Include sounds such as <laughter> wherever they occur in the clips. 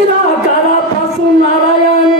निराकारापासून नारायण?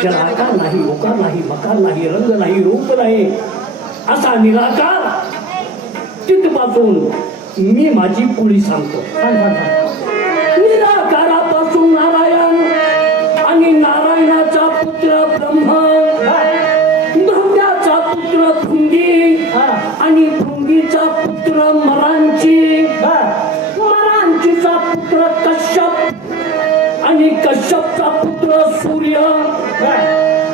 ज्याला आकार नाही ओकार नाही मकार नाही रंग नाही रूप नाही असा निराकार। तिथपासून मी माझी कुळी सांगतो। आणि कश्यपचा पुत्र सूर्य.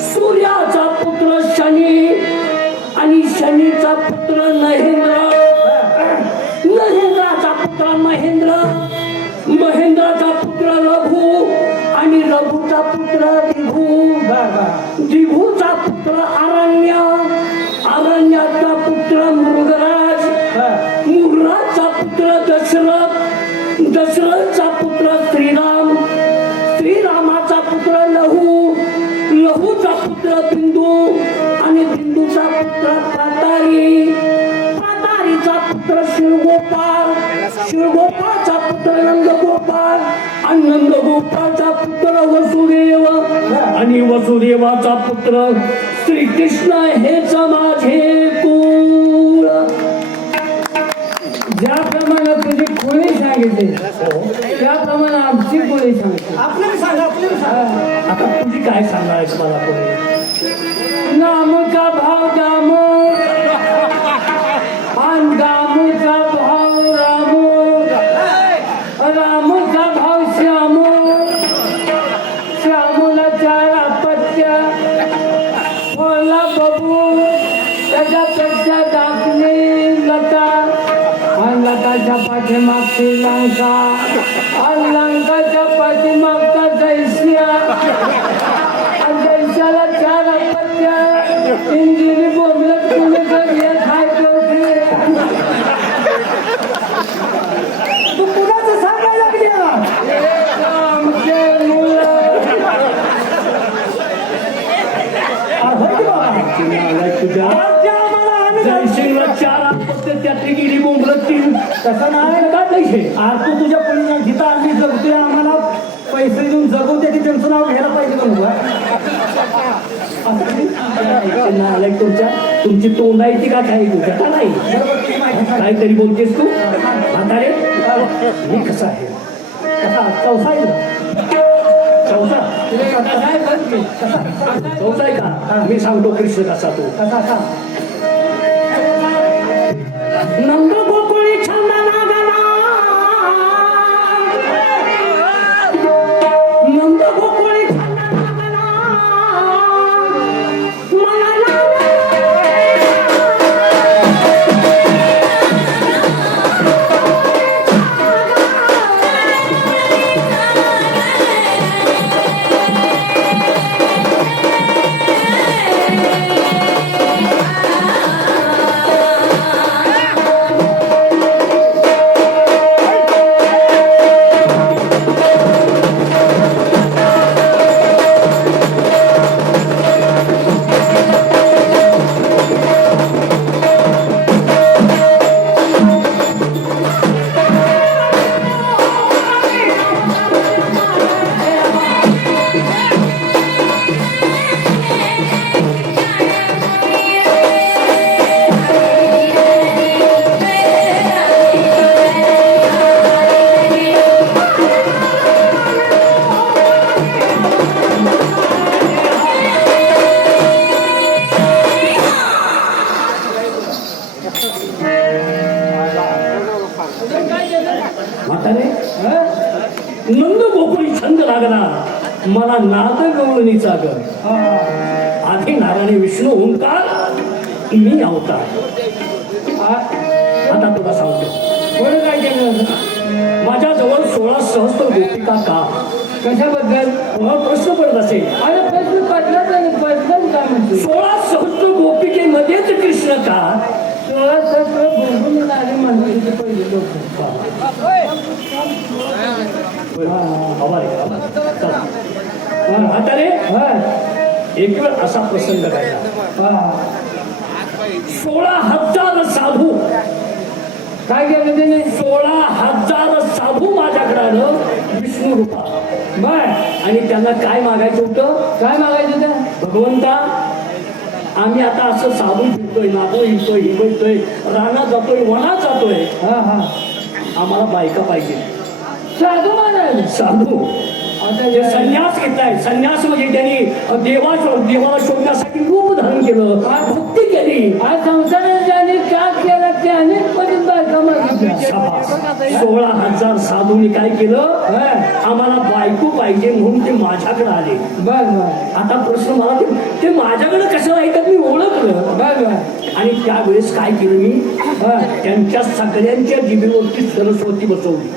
सूर्याचा पुत्र शनी आणि शनीचा पुत्र महेंद्र. महेंद्राचा पुत्र महेंद्र महेंद्राचा पुत्र रघु आणि रघुचा पुत्र दिघू दिघूचा पुत्र अरण्य अरण्याचा पुत्र मृगराज मृगराजचा पुत्र दशरथ दशरथचा पुत्र श्रीराम. पुत्र बिंदू आणि बिंदूचा पुत्र पातारी. पातारीचा पुत्र शिवगोपाळ शिवगोपाळचा पुत्र नंदगोपाळ आणि नंदगोपाळचा पुत्र वसुदेव. आणि वसुदेवाचा पुत्र श्रीकृष्ण हेच माझे कुळ ज्याप्रमाणे तुझी खोळी सांगितली त्याप्रमाणे आमची खोळी सांगितली. आपल्याला सांगा आपल्याला सांगा. आता तुझी काय आहेस मला कोणी तीन तसं नाही काय पैसे आज तू तुझ्या पुढे जिथं आम्ही जगतोय आम्हाला पैसे देऊन जगवते की त्यांचं नाव घ्यायला पाहिजे का तुमच्या तुमची तोंड आहे ती का काही तुझ्या का नाही. काहीतरी बोलतेस तू? म्हातारे मी कसा आहे? कसा? चौसा आहे? चौसा? चौसा आहे का? मी सांगतो कृष्ण कसा तू? कसा कसा? गवळणीचा ग आधी नारायण विष्णू ओंकार मी अवतार. आता तुला सांगतो. कोणी काय केलं? माझ्याजवळ सोळा सहस्त्र गोपिका का? कशाबद्दल? मला प्रश्न पडत असेल अरे प्रश्न पडला तर पडलं काय म्हणतो सोळा सहस्त्र गोपिकेमध्येच कृष्ण का? सोळा सत्र भुंकून आले म्हणते पहिले लोक. रे, हवा. चला. हा, म्हातारे एक वेळ असा प्रसंग घडला. सोळा हजार साधू. काय केलं त्याने? सोळा हजार साधू माझ्याकडे आलं विष्णू रूपा. बर. आणि त्यांना काय मागायचं होतं? काय मागायचं होतं? भगवंता आम्ही आता असं साधू फिरतोय नातो हिंडतोय हिंडतोय रानात जातोय वनात जातोय. हा हा. आम्हाला बायका पाहिजे. साधू महाराज साधू. जे संन्यास घेतलाय संन्यास म्हणजे त्यांनी देवा देवाला शोधण्यासाठी रूप धारण केलं. भक्ती केली? ज्याने त्याग केला मागितल्या शाबास. सोळा हजार साधूंनी काय केलं. आम्हाला बायको पाहिजे म्हणून ते माझ्याकडे आले. बर आता प्रश्न मला ते ते माझ्याकडे कसं ऐकत मी ओळखलं. बर आणि त्यावेळेस काय केलं मी. त्यांच्या सगळ्यांच्या जिभेवरती सरस्वती बसवली.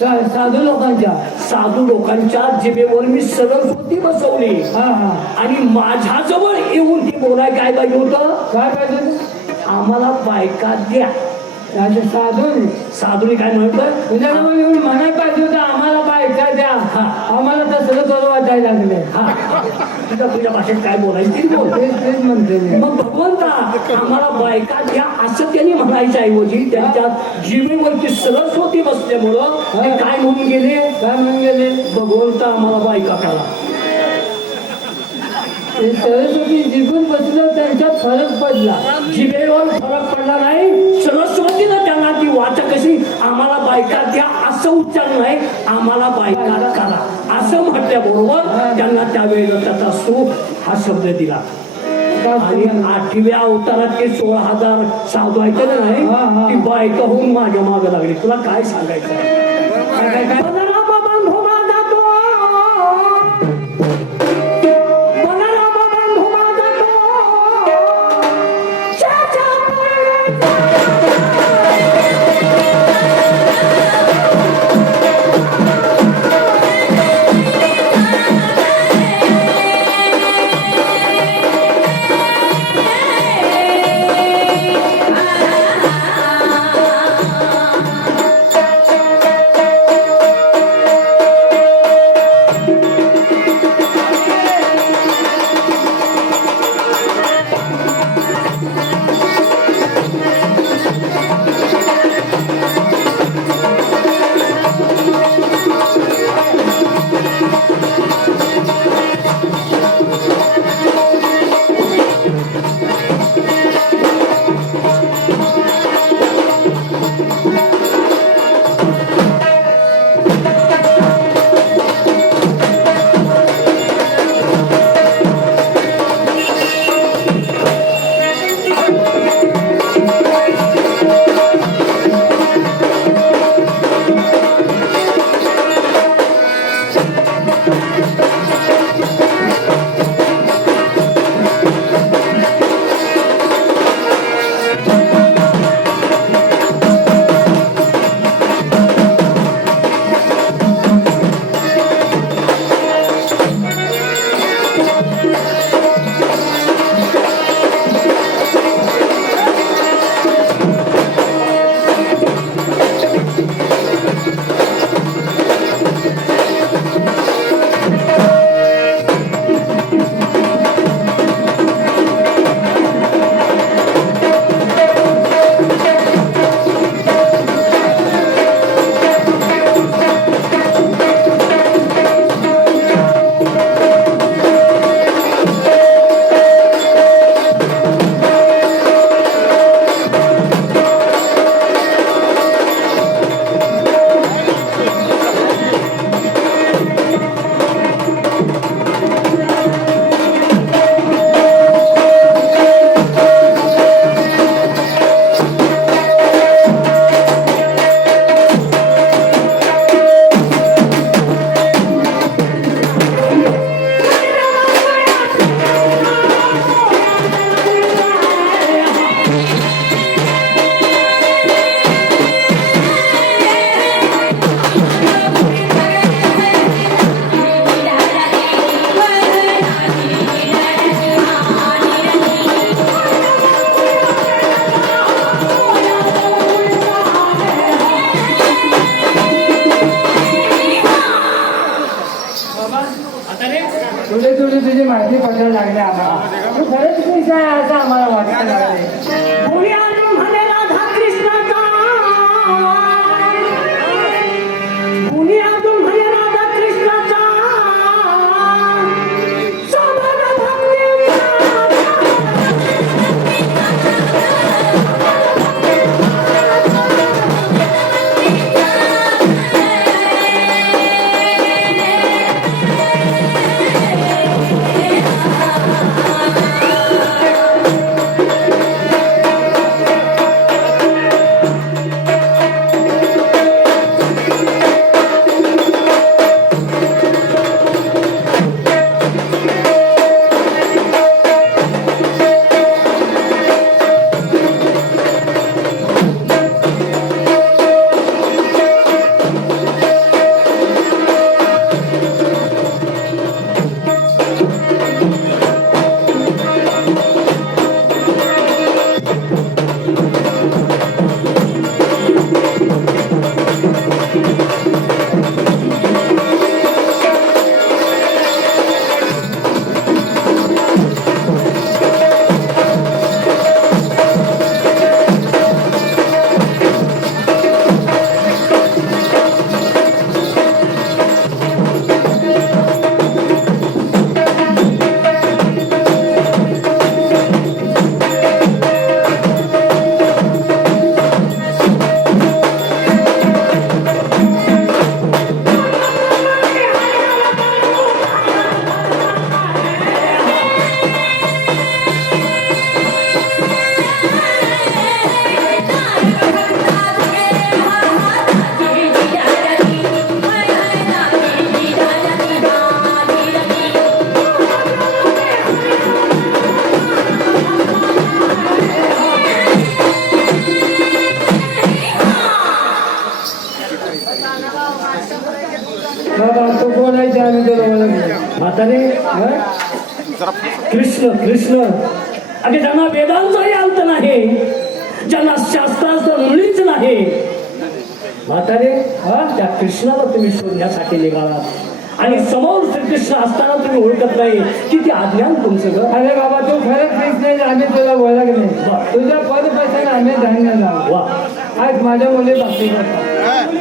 साधू लोकांच्या साधू लोकांच्या जिभेवर मी सरस्वती बसवली. हा हा. आणि माझ्याजवळ येऊन ती बोलाय काय पाहिजे होतं? काय पाहिजे? आम्हाला बायका द्या. राजा साधू साधूने काय म्हणतं तुझ्याजवळ येऊन म्हणायला पाहिजे होतं आम्हाला बायका द्या. आम्हाला तसं बरं वाटायला लागले. हा. तुझ्या भाषेत काय बोलायचं ते बोल. तेच म्हणते मग भगवंता आम्हाला बायका द्या असं त्यांनी म्हणायच्या ऐवजी. त्यांच्या जिभेवरती सरस्वती बसल्यामुळं काय म्हणून गेले? काय म्हणून गेले? भगवंता आम्हाला बायका करा. सरस्वती जिंकून बसलं त्यांच्यात फरक पडला. जिभेवर फरक पडला नाही. सरस्वतीनं त्यांना ती वाचा कशी? आम्हाला बायका द्या असं उच्चार नाही. आम्हाला बायका करा. असं म्हटल्याबरोबर त्यांना त्यावेळेला त्याचा सू हा शब्द दिला. आणि आठव्या अवतारात ते सोळा हजार साधू ऐकलं नाही. ती बायका होऊन माझ्या मागे लागली. तुला काय सांगायचं? पडायला लागली आम्हाला तू खरंच पैसा आहे असं आम्हाला वाटायला कृष्ण. अगे ज्यांना वेदांचाही अंत नाही ज्यांना शास्त्राचं मुळीच नाही म्हातारे हा त्या कृष्णाला तुम्ही शोधण्यासाठी निघालात आणि समोर श्रीकृष्ण असताना तुम्ही ओळखत नाही किती अज्ञान तुमचं ग अरे बाबा तू खरंच कृष्ण आम्ही तुला ओळखले तुझ्या पद पैशाने आम्ही धान्य वा. आज माझ्या मुली भक्ती करतात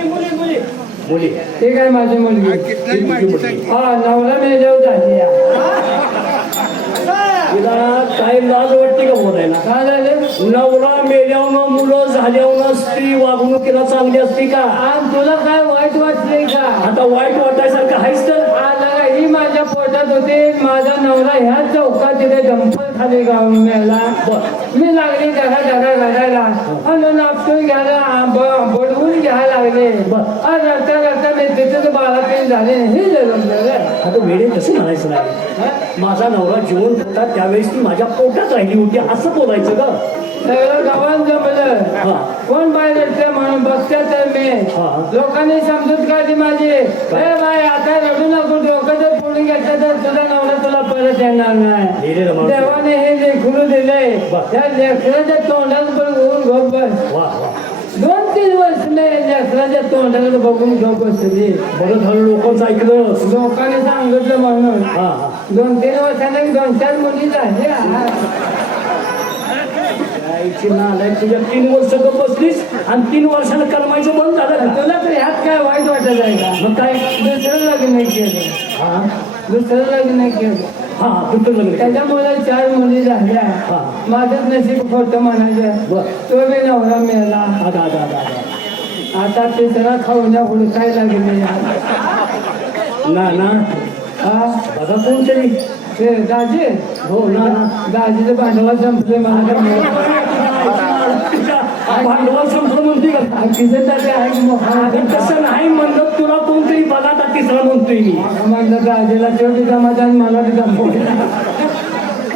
मुली ठीक आहे माझी मुलगी. ही. हा नवरा मेजव झाली या. तिला काय लाज वाटते का बोलायला? काय झाले? नवरा मेल्यावनं मुलं झाल्यावनं स्त्री वागणुकीला चांगली असते का? आज तुला काय वाईट वाटले का? आता वाईट वाटायसारखं आहेच तर? ही माझ्या पोटात होते. माझा नवरा ह्या चौकात तिथे डंपर खाली गावून मिळाला मी लागली घरा घरा घराला आणि नापटून घ्यायला बडवून घ्यायला लागले. आज रस्ता रस्ता मी तिथे बाळा काही झाले. हे आता वेळे कसं म्हणायचं नाही. माझा नवरा जिवंत होता त्यावेळेस ती माझ्या पोटात राहिली होती. असं बोलायचं ग. सगळं गावात जमलं. कोण बाय रस्ते म्हणून बघते तर मी. लोकांनी समजूत काढली माझी. बाय आता रडू नको. डोकं जर फोडून घेतलं तर तुझा नवरा तुला परत येणार नाही. देवाने हे बर. त्या लेकराच्या पण होऊन गप बस. दोन तीन वर्ष मी लेकराच्या तोंडाकडे बघून गप बसली. बरं झालं लोकांचं ऐकलं. लोकांनी सांगितलं म्हणून. दोन तीन वर्षाने दोन चार मुली झाल्या तुझ्या तीन वर्ष गप बसलीस आणि तीन वर्षानं कर्मायचं बंद झालं तुला तर ह्यात काय वाईट वाटत आहे का मग काय? दुसरं लग्न केलं. हा? दुसरं लग्न केलं दुसरं लग्न केलं. त्याच्यामुळे चार मुली झाल्या. माझंच नशीब खोटं म्हणायचं. तो बी नवरा आधा आता तिसरा खाऊन हुडकाय लागले ना ना. हा? बघा कोणतरी. ते दाजी? हो ना ना. दाजीचं भांडवल संपले मला भांडवल संपलं म्हणते तसं नाही म्हणलं तुला कोणतरी बघा आता तिसरा म्हणतोय मी. दाजीला शेवटी समाधान मला बी जमवलं.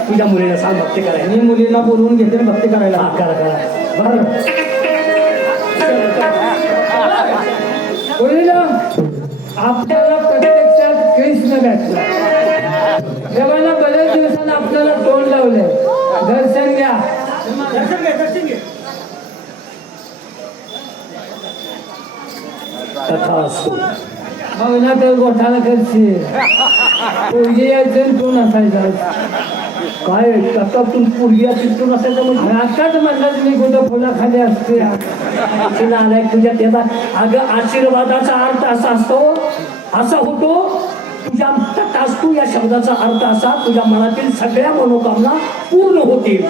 तुझ्या मुलीला सांग भक्ती करायला. मी मुलीला बोलवून घेते आणि भक्ती करायला. हा करा करा. बरं. मुलीला आपल्याला प्रत्यक्षात कृष्ण भेटला. देवाला बऱ्याच दिवसांनी आपल्याला तोंड लावले दर्शन घ्या. दर्शन घे दर्शन कथा असतो मग ना तर गोठाला करशील पोरगी यायचं आणि तू नसायचं काय कथा तू असायचं म्हणजे आणि आताच म्हणलं मी कुठं फुलाखाली असते. आलाय तुझ्या त्याचा अगं आशीर्वादाचा अर्थ असा असतो असा होतो तुझ्या तटास्तू या शब्दाचा अर्थ असा तुझ्या मनातील सगळ्या मनोकामना पूर्ण होतील.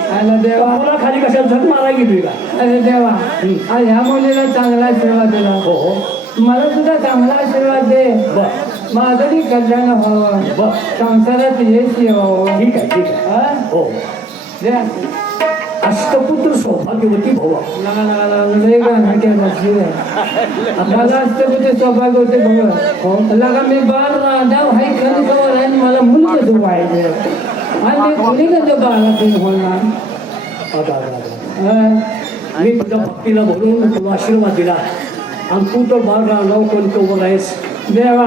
देवा. खाली कशा झक मारा गेली का? अरे देवा. ह्या मुलीला चांगला आशीर्वाद दिला. हो हो. मला सुद्धा चांगला आशीर्वाद दे. माझं बी कल्याण व्हावं संसारात यश यावं ठीक आहे ठीक आहे. हा? हो. अष्टपुत्र सौभाग्यवती भवा. मला असतं कुठे सौभाग्य होते बघ लगा मी बाळ राजा हाय खरं खबर आहे आणि मला मुलगा जो पाहिजे आणि मी कोणी कसं बाळा ते होणार. हा? मी तुझ्या भक्तीला बोलून तुला आशीर्वाद दिला. आणि तू तर बाळ राहणार कोण उभं आहेस देवा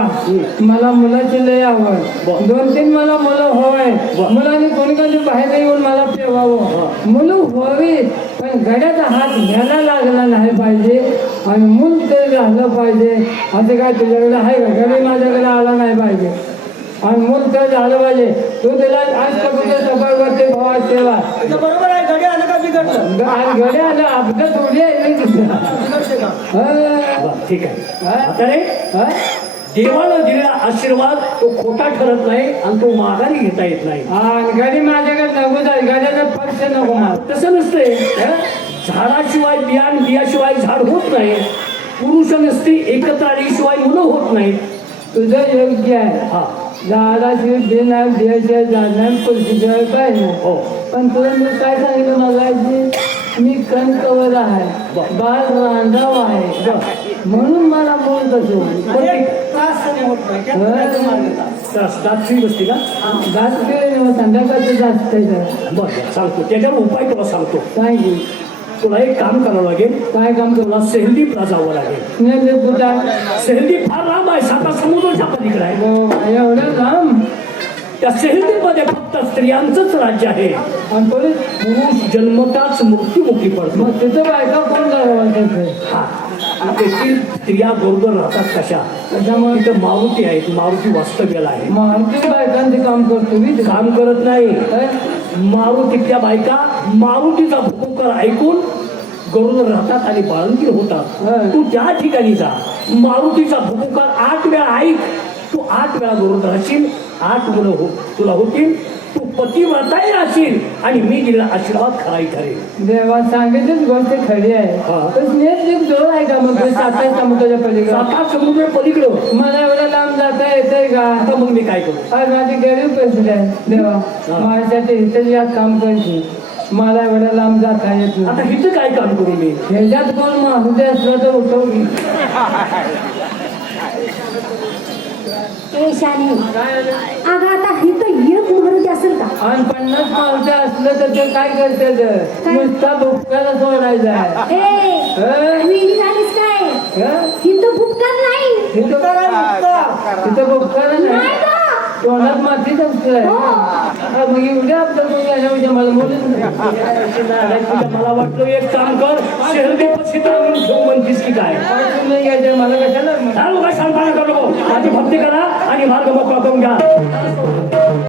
मला मुलाची लय आवड. दोन तीन मला मुलं होय. मुलांनी कोणी कोणी बाहेर येऊन मला ठेवावं. मुलं व्हावी पण गड्याचा हात घ्यायला लागला नाही पाहिजे आणि मूल तरी झालं पाहिजे. असं काय तुझ्याकडे आहे का? गडी माझ्याकडे आला नाही पाहिजे. आणि मूल तर झालं पाहिजे. तू त्याला आज कुठे सफर करते भावा सेवा बरोबर आहे. घडी आलं का बिघडलं? आज गड्या आलं अपघात थोडी आहे नाही ठीक आहे. हा? आता रे? देवानं दिलेला आशीर्वाद तो खोटा ठरत नाही आणि तो माघारी घेता येत नाही. गाडी माझ्याकडे नको जाईल गाड्याचा पक्ष नको मला तसं नसते झाडाशिवाय बियाण बियाशिवाय झाड होत नाही. पुरुष स्त्री एकत्र आल्याशिवाय मुलं होत नाहीत. तुझं योग्य आहे. हा. झाडाशिवाय नाही नाही काय नाही हो. पण तुला मी काय सांगितलं मगाशी मी कणकवर आहे बाळ रांधाव आहे. म्हणून मला काय संध्याकाळचं जास्त. बरं बरं, सांगतो त्याच्यावर उपाय तुला सांगतो. सांगितलं तुला एक काम करावं लागेल. काय काम तुला सेहलीपला जावं लागेल. सेहली फार लांब आहे साता समुद्राच्या पलीकडे आहे. एवढं काम त्या सेहलीमध्ये फक्त स्त्रियांचंच राज्य आहे. आणि पुरुष जन्मताच मृत्युमुखी पडतो. मग तिथं बायका कोण हा. आणि तेथील स्त्रिया बरोबर राहतात कशा? त्याच्यामुळे तिथं मारुती आहेत. मारुती वास्तव्याला आहे. आणखी बायकांचे काम करतो मी. काम करत नाही? मारुतीतल्या बायका मारुतीचा भूकर ऐकून गरुड राहतात आणि बाळंतीर हं. होतात तू त्या ठिकाणी जा मारुतीचा भूकर आठ वेळा ऐक. तू आठ वेळा गरुड राहशील आठ मुलं हो तुला होतील. तू पतिव्रताही राहशील आणि मी दिलेला आशीर्वाद खराई ठरेल. देवा सांगितलीच गोष्ट खरी आहे. हा. पण एक जोर आहे का मग? सातारा समुद्राच्या पलीकडे? साता समुद्र पलीकडं. मला एवढं लांब जाता येतंय का? आता मग मी काय करू? आज माझी गरीब पैसे आहे. देवा माझ्यासाठी इथं यात काम करते मला एवढं लांब जाता येत नाही. आता हिचं काय काम करू मी? ह्याच्यात कोण मारुती असलं तर उठवली ए <laughs> आलं? अगं आता ही तर एक मारुती असेल का आणि पन्नास असलं तर ते काय करते? नुसता भुपकाला सोडायचा आहे ए हं? वेडी झालीस काय हं? ही तर भुपकार नाही नाही नाही तोंडात मातीच असतंय. हो. हा, मग एवढ्या आपलं कोणी याच्यामध्ये मला बोलत नाही मला वाटलं एक काम कर शहरी पक्षी आणून ठेवू म्हणतीस की काय? तुम्ही घ्यायचं मला कशाला? चालू काय सांगताना करू माझी भक्ती करा आणि मार्ग मोकळा करून घ्या.